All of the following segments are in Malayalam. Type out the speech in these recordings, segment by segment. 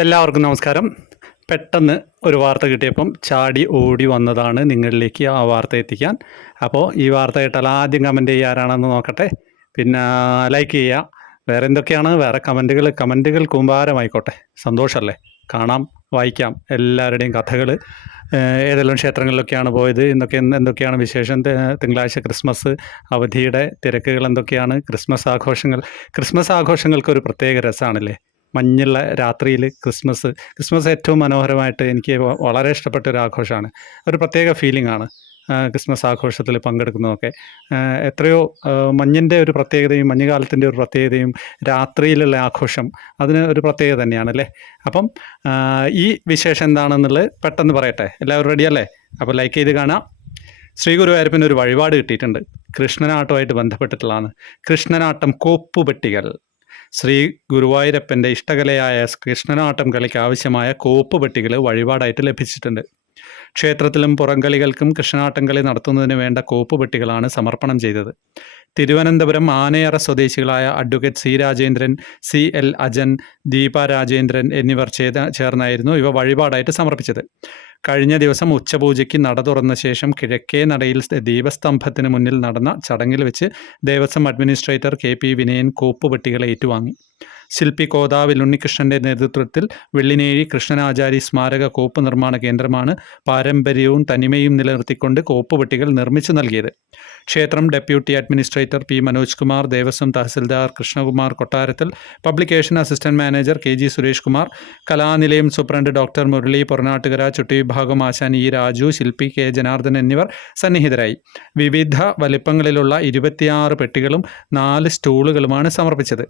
എല്ലാവർക്കും നമസ്കാരം. പെട്ടെന്ന് ഒരു വാർത്ത കിട്ടിയപ്പം ചാടി ഓടി വന്നതാണ് നിങ്ങളിലേക്ക് ആ വാർത്ത എത്തിക്കാൻ. അപ്പോൾ ഈ വാർത്ത കേട്ടാൽ ആദ്യം കമന്റ് ചെയ്യാറാണെന്ന് നോക്കട്ടെ. പിന്നെ ലൈക്ക് ചെയ്യുക. വേറെ എന്തൊക്കെയാണ്? വേറെ കമന്റുകൾ കമന്റുകൾ കൂമ്പാരമായിക്കോട്ടെ. സന്തോഷമല്ലേ? കാണാം വായിക്കാം. എല്ലാവരുടെയും കഥകൾ ഏതെല്ലാം ക്ഷേത്രങ്ങളിലൊക്കെയാണ് പോയത്? എന്നൊക്കെ എന്തൊക്കെയാണ് വിശേഷം? തിങ്കളാഴ്ച ക്രിസ്മസ് അവധിയുടെ തിരക്കുകൾ എന്തൊക്കെയാണ്? ക്രിസ്മസ് ആഘോഷങ്ങൾ. ക്രിസ്മസ് ആഘോഷങ്ങൾക്ക് ഒരു പ്രത്യേക രസമാണല്ലേ മഞ്ഞുള്ള രാത്രിയിൽ ക്രിസ്മസ്. ക്രിസ്മസ് ഏറ്റവും മനോഹരമായിട്ട് എനിക്ക് വളരെ ഇഷ്ടപ്പെട്ട ഒരു ആഘോഷമാണ്. ഒരു പ്രത്യേക ഫീലിംഗ് ആണ് ക്രിസ്മസ് ആഘോഷത്തിൽ പങ്കെടുക്കുന്നതൊക്കെ. എത്രയോ മഞ്ഞിന്റെ ഒരു പ്രത്യേകതയും മഞ്ഞുകാലത്തിന്റെ ഒരു പ്രത്യേകതയും രാത്രിയിലുള്ള ആഘോഷം അതിന് ഒരു പ്രത്യേകത തന്നെയാണ് അല്ലേ? അപ്പം ഈ വിശേഷം എന്താണെന്നുള്ളത് പെട്ടെന്ന് പറയട്ടെ. എല്ലാവരും റെഡിയല്ലേ അപ്പോൾ ലൈക്ക് ചെയ്ത് കാണാം. ശ്രീ ഗുരുവായൂരപ്പന് ഒരു വഴിപാട് കിട്ടിയിട്ടുണ്ട്. കൃഷ്ണനാട്ടമായിട്ട് ബന്ധപ്പെട്ടിട്ടുള്ളതാണ്. കൃഷ്ണനാട്ടം കോപ്പുപെട്ടികൾ. ശ്രീ ഗുരുവായൂരപ്പന്റെ ഇഷ്ടകലയായ കൃഷ്ണനാട്ടം കളിക്ക് ആവശ്യമായ കോപ്പ് പെട്ടികൾ വഴിപാടായിട്ട് ലഭിച്ചിട്ടുണ്ട്. ക്ഷേത്രത്തിലും പുറംകളികൾക്കും കൃഷ്ണനാട്ടം കളി നടത്തുന്നതിന് വേണ്ട കോപ്പ് പെട്ടികളാണ് സമർപ്പണം ചെയ്തത്. തിരുവനന്തപുരം ആനയറ സ്വദേശികളായ advocate C Rajendran C L Ajan Deepa Rajendran എന്നിവർ ചേർന്നായിരുന്നു ഇവ വഴിപാടായിട്ട് സമർപ്പിച്ചത്. കഴിഞ്ഞ ദിവസം ഉച്ചപൂജയ്ക്ക് നട തുറന്ന ശേഷം കിഴക്കേ നടയിൽ ദീപസ്തംഭത്തിന് മുന്നിൽ നടന്ന ചടങ്ങിൽ വെച്ച് Devaswom administrator K P Vinayan കോപ്പുപെട്ടികൾ ഏറ്റുവാങ്ങി. ശില്പി കോതാവിൽ ഉണ്ണികൃഷ്ണന്റെ നേതൃത്വത്തിൽ വെള്ളിനേഴി കൃഷ്ണനാചാരി സ്മാരക കോപ്പ് നിർമ്മാണ കേന്ദ്രമാണ് പാരമ്പര്യവും തനിമയും നിലനിർത്തിക്കൊണ്ട് കോപ്പ് പെട്ടികൾ നിർമ്മിച്ചു നൽകിയത്. ക്ഷേത്രം deputy administrator P Manoj Kumar Devaswom tahsildar Krishnakumar കൊട്ടാരത്തിൽ publication assistant manager K G Suresh Kumar Kalanilayam superintendent doctor Murali Poranattukara ചുട്ടി വിഭാഗം ആശാൻ ഇ രാജു ശില്പി കെ ജനാർദ്ദൻ എന്നിവർ സന്നിഹിതരായി. വിവിധ വലിപ്പങ്ങളിലുള്ള ഇരുപത്തിയാറ് പെട്ടികളും നാല് സ്റ്റൂളുകളുമാണ് സമർപ്പിച്ചത്.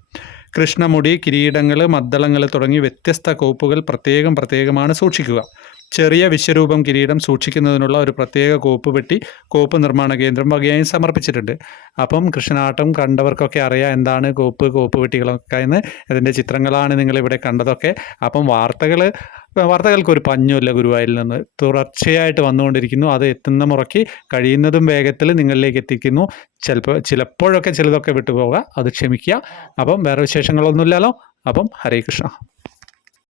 കൃഷ്ണമുടി കിരീടങ്ങൾ മദ്ദളങ്ങൾ തുടങ്ങി വ്യത്യസ്ത കോപ്പുകൾ പ്രത്യേകം പ്രത്യേകമാണ് സൂക്ഷിക്കുക. ചെറിയ വിശ്വരൂപം കിരീടം സൂക്ഷിക്കുന്നതിനുള്ള ഒരു പ്രത്യേക കോപ്പ് പെട്ടി കോപ്പ് നിർമ്മാണ കേന്ദ്രം വകയായി സമർപ്പിച്ചിട്ടുണ്ട്. അപ്പം കൃഷ്ണനാട്ടം കണ്ടവർക്കൊക്കെ അറിയാം എന്താണ് കോപ്പ് കോപ്പ് പെട്ടികളൊക്കെ എന്ന്. അതിന്റെ ചിത്രങ്ങളാണ് നിങ്ങളിവിടെ കണ്ടതൊക്കെ. അപ്പം വാർത്തകൾ വാർത്തകൾക്ക് ഒരു പഞ്ഞുമില്ല ഗുരുവായൂരിൽ നിന്ന്. തുടർച്ചയായിട്ട് വന്നുകൊണ്ടിരിക്കുന്നു. അത് എത്തുന്ന മുറയ്ക്ക് കഴിയുന്നതും വേഗത്തിൽ നിങ്ങളിലേക്ക് എത്തിക്കുന്നു. ചിലപ്പോൾ ചിലപ്പോഴൊക്കെ ചിലതൊക്കെ വിട്ടുപോകുക അത് ക്ഷമിക്കുക. അപ്പം വേറെ വിശേഷങ്ങളൊന്നുമില്ലല്ലോ. അപ്പം ഹരേ കൃഷ്ണ.